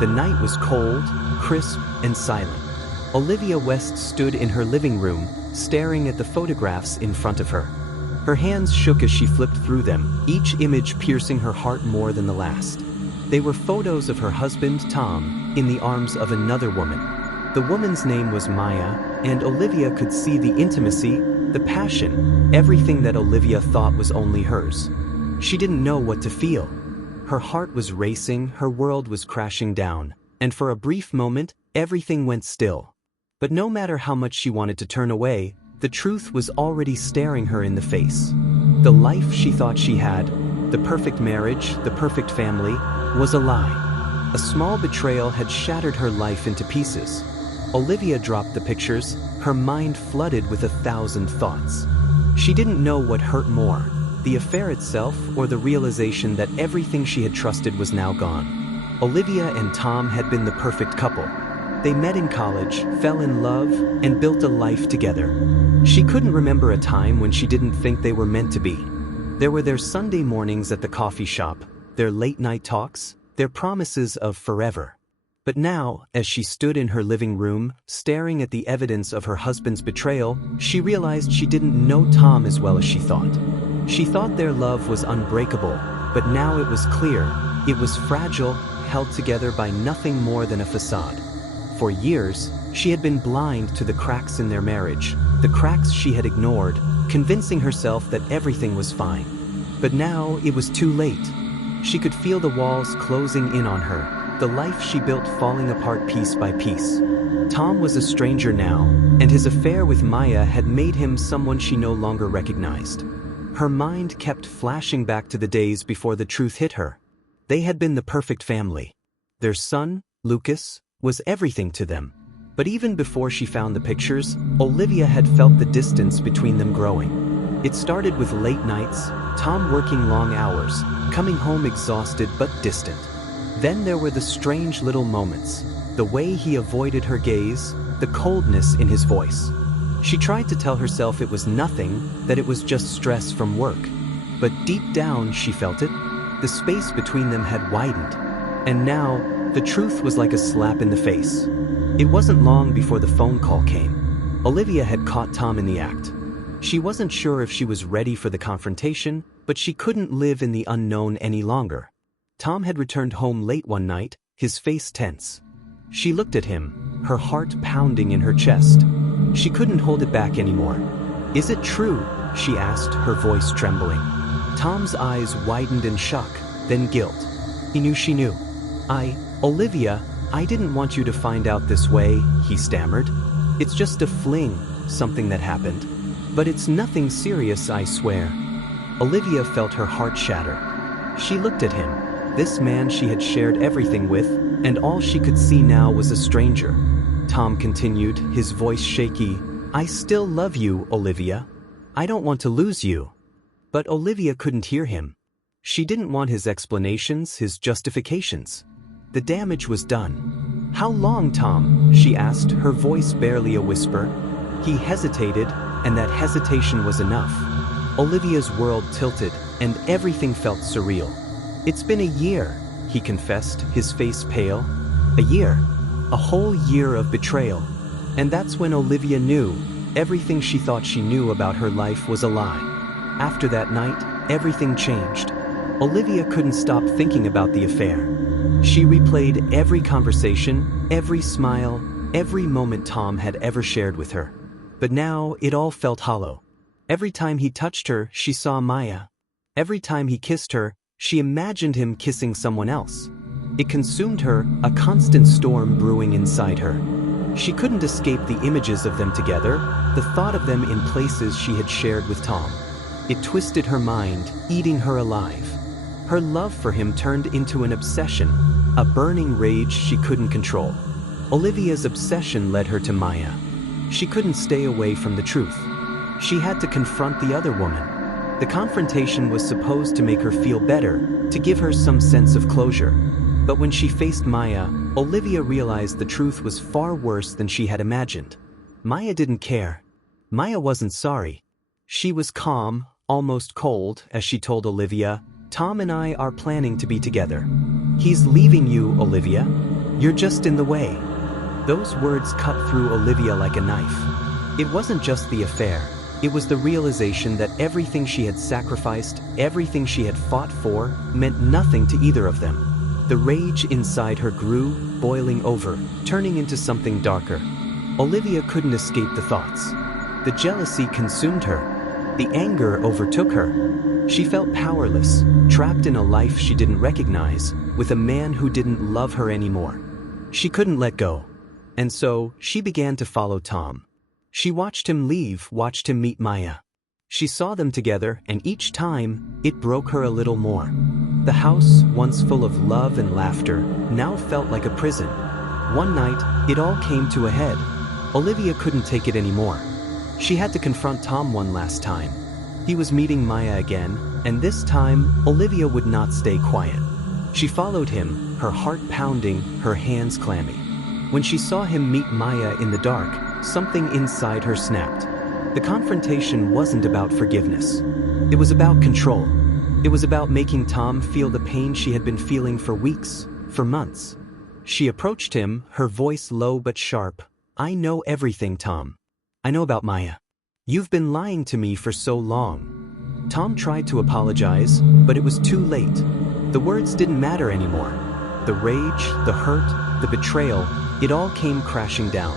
The night was cold, crisp, and silent. Olivia West stood in her living room, staring at the photographs in front of her. Her hands shook as she flipped through them, each image piercing her heart more than the last. They were photos of her husband, Tom, in the arms of another woman. The woman's name was Maya, and Olivia could see the intimacy, the passion, everything that Olivia thought was only hers. She didn't know what to feel. Her heart was racing, her world was crashing down, and for a brief moment, everything went still. But no matter how much she wanted to turn away, the truth was already staring her in the face. The life she thought she had, the perfect marriage, the perfect family, was a lie. A small betrayal had shattered her life into pieces. Olivia dropped the pictures, her mind flooded with 1,000 thoughts. She didn't know what hurt more, the affair itself or the realization that everything she had trusted was now gone. Olivia and Tom had been the perfect couple. They met in college, fell in love, and built a life together. She couldn't remember a time when she didn't think they were meant to be. There were their Sunday mornings at the coffee shop, their late-night talks, their promises of forever. But now, as she stood in her living room, staring at the evidence of her husband's betrayal, she realized she didn't know Tom as well as she thought. She thought their love was unbreakable, but now it was clear, it was fragile, held together by nothing more than a facade. For years, she had been blind to the cracks in their marriage, the cracks she had ignored, convincing herself that everything was fine. But now it was too late. She could feel the walls closing in on her, the life she built falling apart piece by piece. Tom was a stranger now, and his affair with Maya had made him someone she no longer recognized. Her mind kept flashing back to the days before the truth hit her. They had been the perfect family. Their son, Lucas, was everything to them. But even before she found the pictures, Olivia had felt the distance between them growing. It started with late nights, Tom working long hours, coming home exhausted but distant. Then there were the strange little moments, the way he avoided her gaze, the coldness in his voice. She tried to tell herself it was nothing, that it was just stress from work. But deep down she felt it. The space between them had widened. And now, the truth was like a slap in the face. It wasn't long before the phone call came. Olivia had caught Tom in the act. She wasn't sure if she was ready for the confrontation, but she couldn't live in the unknown any longer. Tom had returned home late one night, his face tense. She looked at him, her heart pounding in her chest. She couldn't hold it back anymore. "Is it true?" she asked, her voice trembling. Tom's eyes widened in shock, then guilt. He knew she knew. Olivia, I didn't want you to find out this way," he stammered. "It's just a fling, something that happened. But it's nothing serious, I swear." Olivia felt her heart shatter. She looked at him, this man she had shared everything with, and all she could see now was a stranger. Tom continued, his voice shaky, "I still love you, Olivia. I don't want to lose you." But Olivia couldn't hear him. She didn't want his explanations, his justifications. The damage was done. "How long, Tom?" she asked, her voice barely a whisper. He hesitated, and that hesitation was enough. Olivia's world tilted, and everything felt surreal. "It's been a year," he confessed, his face pale. "A year. A whole year of betrayal." And that's when Olivia knew, everything she thought she knew about her life was a lie. After that night, everything changed. Olivia couldn't stop thinking about the affair. She replayed every conversation, every smile, every moment Tom had ever shared with her. But now it all felt hollow. Every time he touched her, she saw Maya. Every time he kissed her, she imagined him kissing someone else. It consumed her, a constant storm brewing inside her. She couldn't escape the images of them together, the thought of them in places she had shared with Tom. It twisted her mind, eating her alive. Her love for him turned into an obsession, a burning rage she couldn't control. Olivia's obsession led her to Maya. She couldn't stay away from the truth. She had to confront the other woman. The confrontation was supposed to make her feel better, to give her some sense of closure. But when she faced Maya, Olivia realized the truth was far worse than she had imagined. Maya didn't care. Maya wasn't sorry. She was calm, almost cold, as she told Olivia, "Tom and I are planning to be together." "He's leaving you, Olivia." You're just in the way." Those words cut through Olivia like a knife. It wasn't just the affair, it was the realization that everything she had sacrificed, everything she had fought for, meant nothing to either of them. The rage inside her grew, boiling over, turning into something darker. Olivia couldn't escape the thoughts. The jealousy consumed her. The anger overtook her. She felt powerless, trapped in a life she didn't recognize, with a man who didn't love her anymore. She couldn't let go. And so, she began to follow Tom. She watched him leave, watched him meet Maya. She saw them together, and each time, it broke her a little more. The house, once full of love and laughter, now felt like a prison. One night, it all came to a head. Olivia couldn't take it anymore. She had to confront Tom one last time. He was meeting Maya again, and this time, Olivia would not stay quiet. She followed him, her heart pounding, her hands clammy. When she saw him meet Maya in the dark, something inside her snapped. The confrontation wasn't about forgiveness. It was about control. It was about making Tom feel the pain she had been feeling for weeks, for months. She approached him, her voice low but sharp. "I know everything, Tom. I know about Maya. You've been lying to me for so long." Tom tried to apologize, but it was too late. The words didn't matter anymore. The rage, the hurt, the betrayal, it all came crashing down.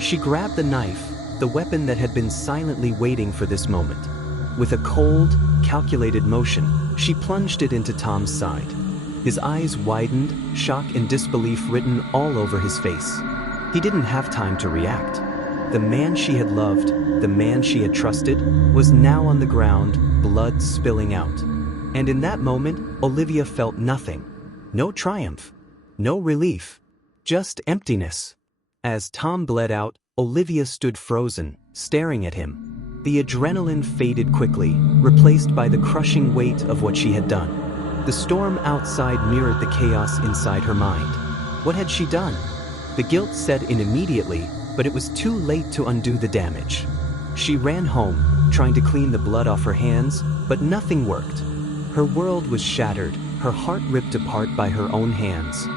She grabbed the knife, the weapon that had been silently waiting for this moment. With a cold, calculated motion, she plunged it into Tom's side. His eyes widened, shock and disbelief written all over his face. He didn't have time to react. The man she had loved, the man she had trusted, was now on the ground, blood spilling out. And in that moment, Olivia felt nothing. No triumph. No relief. Just emptiness. As Tom bled out, Olivia stood frozen, staring at him. The adrenaline faded quickly, replaced by the crushing weight of what she had done. The storm outside mirrored the chaos inside her mind. What had she done? The guilt set in immediately, but it was too late to undo the damage. She ran home, trying to clean the blood off her hands, but nothing worked. Her world was shattered, her heart ripped apart by her own hands.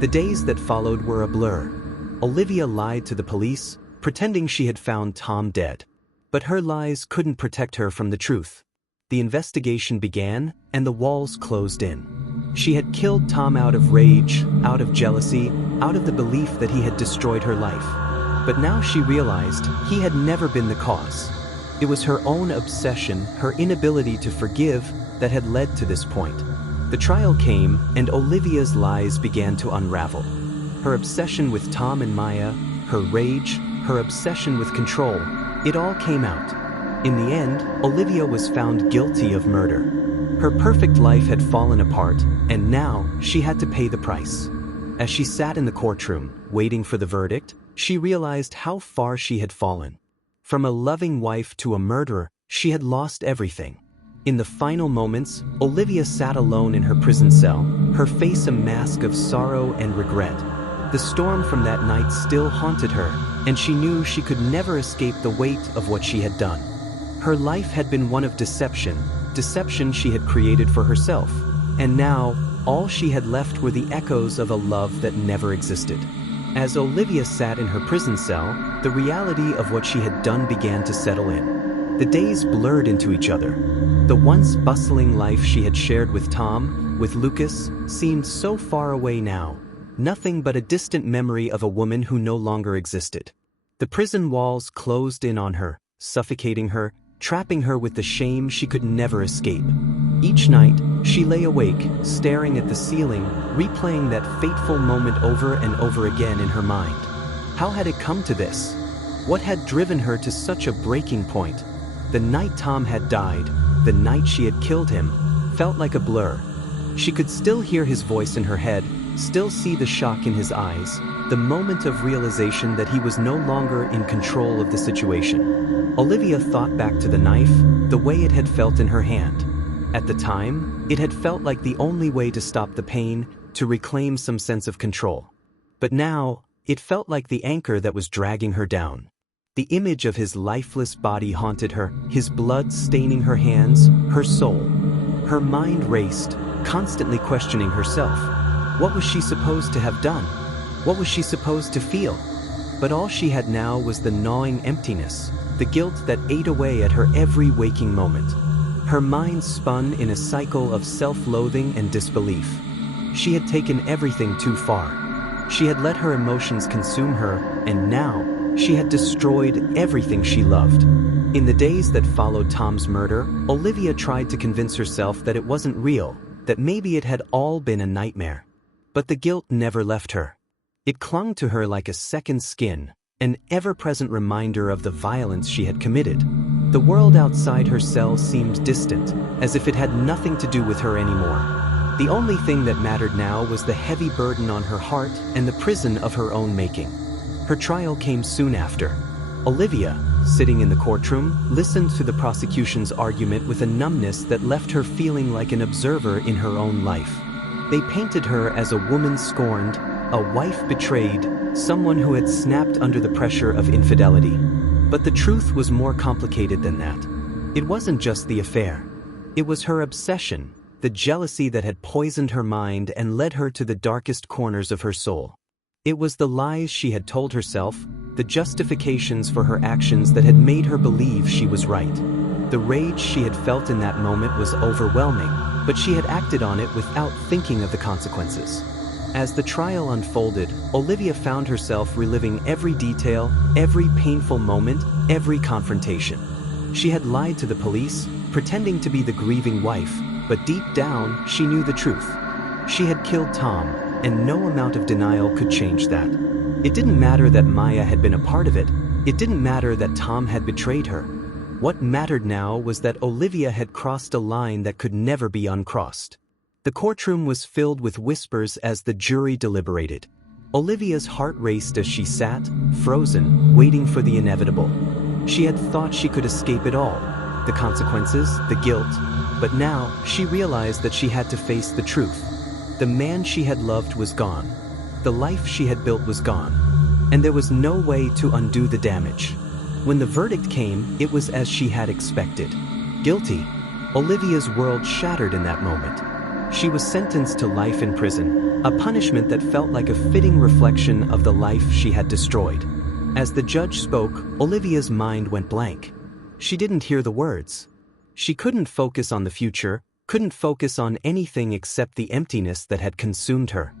The days that followed were a blur. Olivia lied to the police, pretending she had found Tom dead. But her lies couldn't protect her from the truth. The investigation began, and the walls closed in. She had killed Tom out of rage, out of jealousy, out of the belief that he had destroyed her life. But now she realized he had never been the cause. It was her own obsession, her inability to forgive, that had led to this point. The trial came, and Olivia's lies began to unravel. Her obsession with Tom and Maya, her rage, her obsession with control, it all came out. In the end, Olivia was found guilty of murder. Her perfect life had fallen apart, and now she had to pay the price. As she sat in the courtroom, waiting for the verdict, she realized how far she had fallen. From a loving wife to a murderer, she had lost everything. In the final moments, Olivia sat alone in her prison cell, her face a mask of sorrow and regret. The storm from that night still haunted her, and she knew she could never escape the weight of what she had done. Her life had been one of deception she had created for herself, and now, all she had left were the echoes of a love that never existed. As Olivia sat in her prison cell, the reality of what she had done began to settle in. The days blurred into each other. The once bustling life she had shared with Tom, with Lucas, seemed so far away now. Nothing but a distant memory of a woman who no longer existed. The prison walls closed in on her, suffocating her, trapping her with the shame she could never escape. Each night, she lay awake, staring at the ceiling, replaying that fateful moment over and over again in her mind. How had it come to this? What had driven her to such a breaking point? The night Tom had died, the night she had killed him, felt like a blur. She could still hear his voice in her head, still see the shock in his eyes, the moment of realization that he was no longer in control of the situation. Olivia thought back to the knife, the way it had felt in her hand. At the time, it had felt like the only way to stop the pain, to reclaim some sense of control. But now, it felt like the anchor that was dragging her down. The image of his lifeless body haunted her, his blood staining her hands, her soul. Her mind raced, constantly questioning herself. What was she supposed to have done? What was she supposed to feel? But all she had now was the gnawing emptiness, the guilt that ate away at her every waking moment. Her mind spun in a cycle of self-loathing and disbelief. She had taken everything too far. She had let her emotions consume her, and now, she had destroyed everything she loved. In the days that followed Tom's murder, Olivia tried to convince herself that it wasn't real, that maybe it had all been a nightmare. But the guilt never left her. It clung to her like a second skin, an ever-present reminder of the violence she had committed. The world outside her cell seemed distant, as if it had nothing to do with her anymore. The only thing that mattered now was the heavy burden on her heart and the prison of her own making. Her trial came soon after. Olivia, sitting in the courtroom, listened to the prosecution's argument with a numbness that left her feeling like an observer in her own life. They painted her as a woman scorned, a wife betrayed, someone who had snapped under the pressure of infidelity. But the truth was more complicated than that. It wasn't just the affair. It was her obsession, the jealousy that had poisoned her mind and led her to the darkest corners of her soul. It was the lies she had told herself, the justifications for her actions that had made her believe she was right. The rage she had felt in that moment was overwhelming, but she had acted on it without thinking of the consequences. As the trial unfolded, Olivia found herself reliving every detail, every painful moment, every confrontation. She had lied to the police, pretending to be the grieving wife, but deep down, she knew the truth. She had killed Tom, and no amount of denial could change that. It didn't matter that Maya had been a part of it. It didn't matter that Tom had betrayed her. What mattered now was that Olivia had crossed a line that could never be uncrossed. The courtroom was filled with whispers as the jury deliberated. Olivia's heart raced as she sat, frozen, waiting for the inevitable. She had thought she could escape it all, the consequences, the guilt, but now she realized that she had to face the truth. The man she had loved was gone. The life she had built was gone. And there was no way to undo the damage. When the verdict came, it was as she had expected. Guilty. Olivia's world shattered in that moment. She was sentenced to life in prison, a punishment that felt like a fitting reflection of the life she had destroyed. As the judge spoke, Olivia's mind went blank. She didn't hear the words. She couldn't focus on the future, couldn't focus on anything except the emptiness that had consumed her.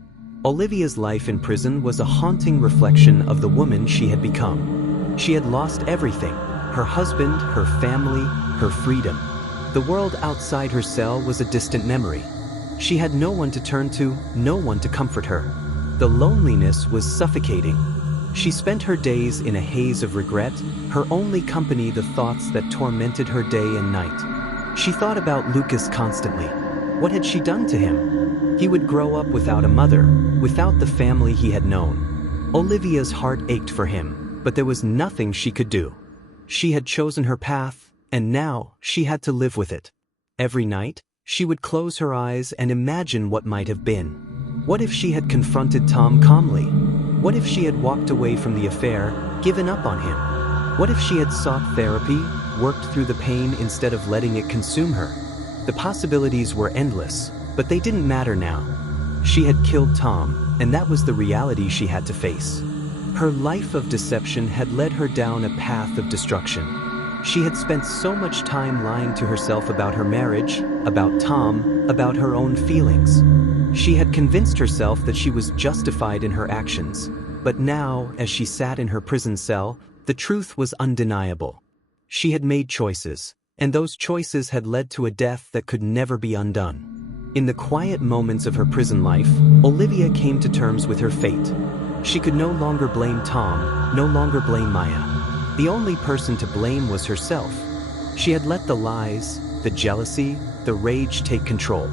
Olivia's life in prison was a haunting reflection of the woman she had become. She had lost everything: her husband, her family, her freedom. The world outside her cell was a distant memory. She had no one to turn to, no one to comfort her. The loneliness was suffocating. She spent her days in a haze of regret, her only company the thoughts that tormented her day and night. She thought about Lucas constantly. What had she done to him? He would grow up without a mother, without the family he had known. Olivia's heart ached for him, but there was nothing she could do. She had chosen her path, and now she had to live with it. Every night, she would close her eyes and imagine what might have been. What if she had confronted Tom calmly? What if she had walked away from the affair, given up on him? What if she had sought therapy, worked through the pain instead of letting it consume her? The possibilities were endless, but they didn't matter now. She had killed Tom, and that was the reality she had to face. Her life of deception had led her down a path of destruction. She had spent so much time lying to herself about her marriage, about Tom, about her own feelings. She had convinced herself that she was justified in her actions, but now, as she sat in her prison cell, the truth was undeniable. She had made choices, and those choices had led to a death that could never be undone. In the quiet moments of her prison life, Olivia came to terms with her fate. She could no longer blame Tom, no longer blame Maya. The only person to blame was herself. She had let the lies, the jealousy, the rage take control.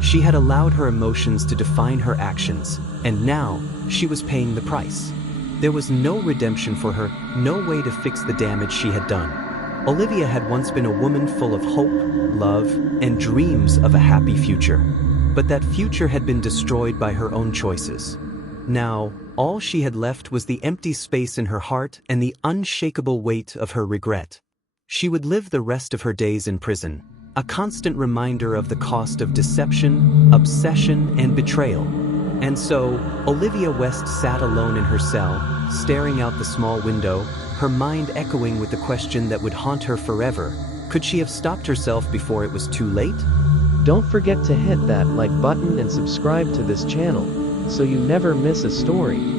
She had allowed her emotions to define her actions, and now she was paying the price. There was no redemption for her, no way to fix the damage she had done. Olivia had once been a woman full of hope, love, and dreams of a happy future. But that future had been destroyed by her own choices. Now, all she had left was the empty space in her heart and the unshakable weight of her regret. She would live the rest of her days in prison, a constant reminder of the cost of deception, obsession, and betrayal. And so, Olivia West sat alone in her cell, staring out the small window, her mind echoing with the question that would haunt her forever: could she have stopped herself before it was too late? Don't forget to hit that like button and subscribe to this channel, so you never miss a story.